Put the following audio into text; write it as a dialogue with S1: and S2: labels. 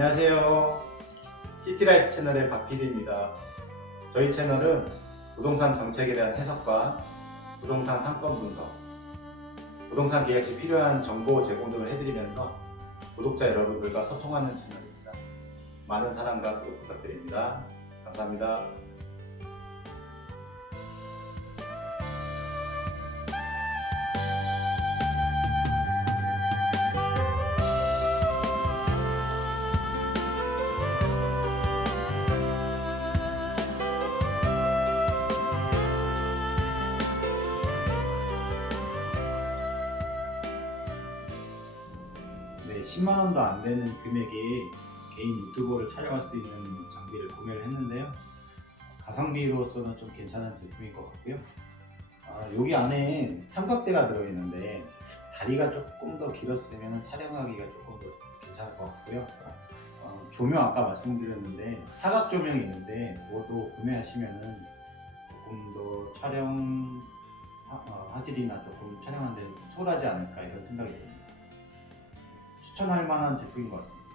S1: 안녕하세요. 시티라이프 채널의 박PD입니다. 저희 채널은 부동산 정책에 대한 해석과 부동산 상권 분석, 부동산 계약 시 필요한 정보 제공 등을 해드리면서 구독자 여러분들과 소통하는 채널입니다. 많은 사랑과 구독 부탁드립니다. 감사합니다. 10만 원도 안 되는 금액에 개인 유튜버를 촬영할 수 있는 장비를 구매를 했는데요. 가성비로서는 좀 괜찮은 제품인 것 같고요. 아, 여기 안에 삼각대가 들어있는데 다리가 조금 더 길었으면 촬영하기가 조금 더 괜찮을 것 같고요. 어, 조명 아까 말씀드렸는데 사각 조명이 있는데 그것도 구매하시면은 조금 더 촬영 화- 어, 화질이나 조금 촬영하는데 수월하지 않을까 이런 생각이 듭니다. 추천할 만한 제품인 것 같습니다.